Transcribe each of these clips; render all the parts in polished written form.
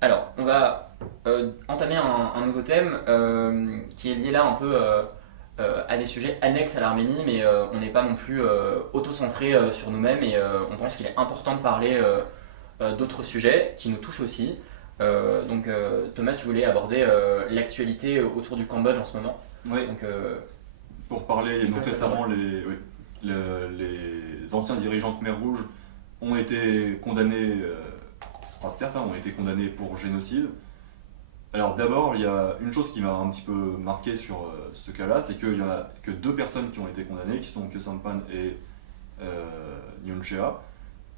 Alors, on va entamer un nouveau thème qui est lié là un peu à des sujets annexes à l'Arménie, mais on n'est pas non plus auto-centré sur nous-mêmes et on pense qu'il est important de parler d'autres sujets qui nous touchent aussi. Thomas, tu voulais aborder l'actualité autour du Cambodge en ce moment. Oui, Donc, pour parler, je donc te laisse la récemment, parole. les anciens dirigeants Khmer Rouge ont été condamnés, enfin certains ont été condamnés pour génocide. Alors d'abord, il y a une chose qui m'a un petit peu marqué sur ce cas-là, c'est qu'il n'y en a que deux personnes qui ont été condamnées, qui sont Kyo Sampan et Nyun Chea.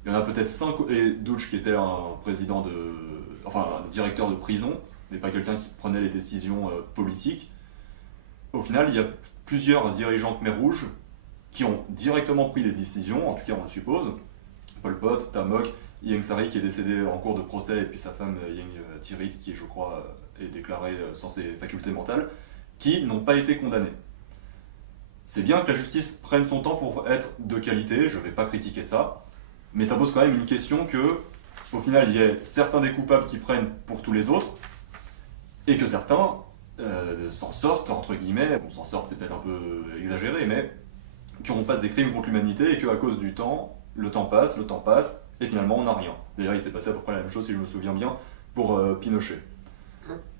Il y en a peut-être cinq, et Dutch qui était un président enfin un directeur de prison, mais pas quelqu'un qui prenait les décisions politiques. Au final, il y a plusieurs dirigeants Khmer Rouge qui ont directement pris des décisions, en tout cas on le suppose. Pol Pot, Tamok, Ieng Sari qui est décédé en cours de procès, et puis sa femme Ieng Thirit qui, je crois, est déclarée sans ses facultés mentales, qui n'ont pas été condamnés. C'est bien que la justice prenne son temps pour être de qualité, je ne vais pas critiquer ça, mais ça pose quand même une question que, au final, il y ait certains des coupables qui prennent pour tous les autres, et que certains s'en sortent, entre guillemets, bon, s'en sortent c'est peut-être un peu exagéré, mais qu'on fasse des crimes contre l'humanité et qu'à cause du temps, le temps passe, et finalement on n'a rien. D'ailleurs, il s'est passé à peu près la même chose, si je me souviens bien, pour Pinochet.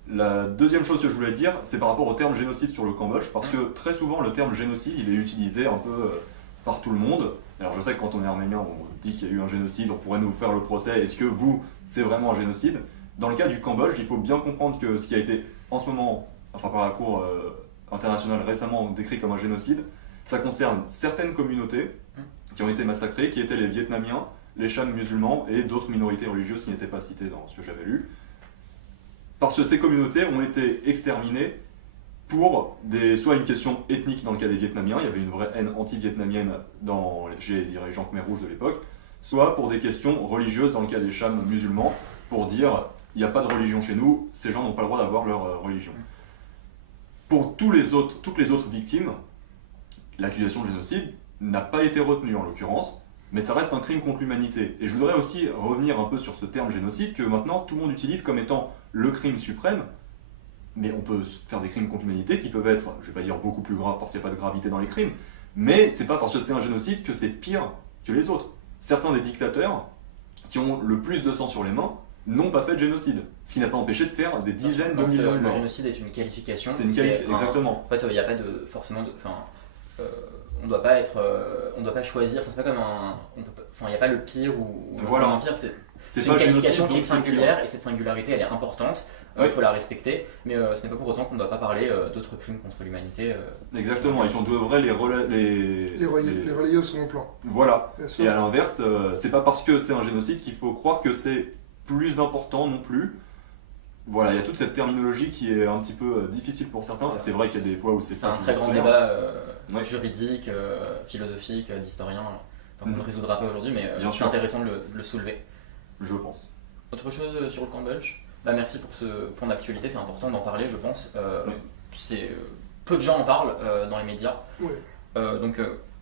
La deuxième chose que je voulais dire, c'est par rapport au terme génocide sur le Cambodge, parce que très souvent le terme génocide, il est utilisé un peu par tout le monde. Alors je sais que quand on est arménien, on dit qu'il y a eu un génocide, on pourrait nous faire le procès, est-ce que vous, c'est vraiment un génocide? Dans le cas du Cambodge, il faut bien comprendre que ce qui a été en ce moment, enfin par la Cour internationale récemment décrit comme un génocide, ça concerne certaines communautés qui ont été massacrées, qui étaient les Vietnamiens, les Chams musulmans et d'autres minorités religieuses qui n'étaient pas citées dans ce que j'avais lu. Parce que ces communautés ont été exterminées pour soit une question ethnique dans le cas des Vietnamiens, il y avait une vraie haine anti-vietnamienne chez les dirigeants Khmer Rouge de l'époque, soit pour des questions religieuses dans le cas des Chams musulmans, pour dire il n'y a pas de religion chez nous, ces gens n'ont pas le droit d'avoir leur religion. Pour toutes les autres victimes, l'accusation de génocide n'a pas été retenue en l'occurrence, mais ça reste un crime contre l'humanité. Et je voudrais aussi revenir un peu sur ce terme génocide que maintenant tout le monde utilise comme étant le crime suprême, mais on peut faire des crimes contre l'humanité qui peuvent être, je vais pas dire beaucoup plus graves parce qu'il n'y a pas de gravité dans les crimes, mais c'est pas parce que c'est un génocide que c'est pire que les autres. Certains des dictateurs qui ont le plus de sang sur les mains n'ont pas fait de génocide, ce qui n'a pas empêché de faire des dizaines de millions de le morts. génocide est une qualification. C'est une qualification, exactement. En fait, il n'y a pas de forcément on doit pas être, on doit pas choisir. Enfin, c'est pas comme il n'y a pas le pire ou le Voilà. moins pire. C'est pas une qualification génocide, qui est donc c'est singulière pire. et cette singularité elle est importante. Ouais. Il faut la respecter, mais ce n'est pas pour autant qu'on ne doit pas parler d'autres crimes contre l'humanité. Exactement, et qu'on devrait les relayer au second plan. Voilà. Bien sûr. Et à l'inverse, c'est pas parce que c'est un génocide qu'il faut croire que c'est plus important non plus. Voilà, il y a toute cette terminologie qui est un petit peu difficile pour certains. C'est vrai qu'il y a des fois où c'est C'est pas un très toujours grand clair. débat Ouais. juridique, philosophique, d'historien. On ne le Mhm. résoudra pas aujourd'hui, mais Bien c'est sûr. intéressant de le soulever. Je pense. Autre chose sur le Cambodge? Merci pour ce point d'actualité, c'est important d'en parler, je pense. Oui. Peu de gens en parlent dans les médias. Ouais.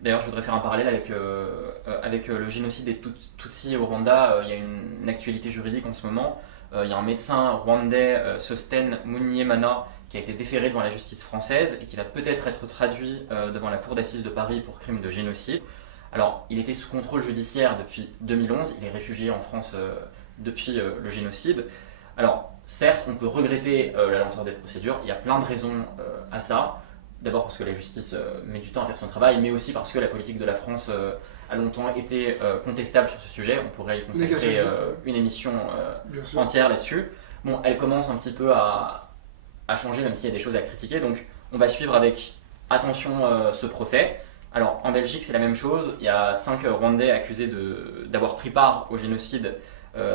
D'ailleurs, je voudrais faire un parallèle avec le génocide des Tutsis au Rwanda. Il y a une actualité juridique en ce moment. Il y a un médecin rwandais, Sosten Munyemana, qui a été déféré devant la justice française et qui va peut-être être traduit devant la cour d'assises de Paris pour crime de génocide. Alors, il était sous contrôle judiciaire depuis 2011, il est réfugié en France depuis le génocide. Alors, certes, on peut regretter la lenteur des procédures, il y a plein de raisons à ça. D'abord parce que la justice met du temps à faire son travail, mais aussi parce que la politique de la France a longtemps été contestable sur ce sujet. On pourrait y consacrer Négationniste, une émission Bien sûr. entière là-dessus. Bon, elle commence un petit peu à changer, même s'il y a des choses à critiquer. Donc, on va suivre avec attention ce procès. Alors, en Belgique, c'est la même chose. Il y a 5 Rwandais accusés d'avoir pris part au génocide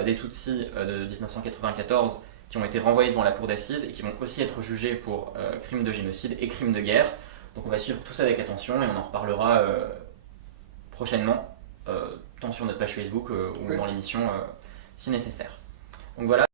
des Tutsis de 1994 qui ont été renvoyés devant la cour d'assises et qui vont aussi être jugés pour crimes de génocide et crimes de guerre. Donc, on va suivre tout ça avec attention et on en reparlera prochainement, tant sur notre page Facebook ou Oui. dans l'émission si nécessaire. Donc voilà.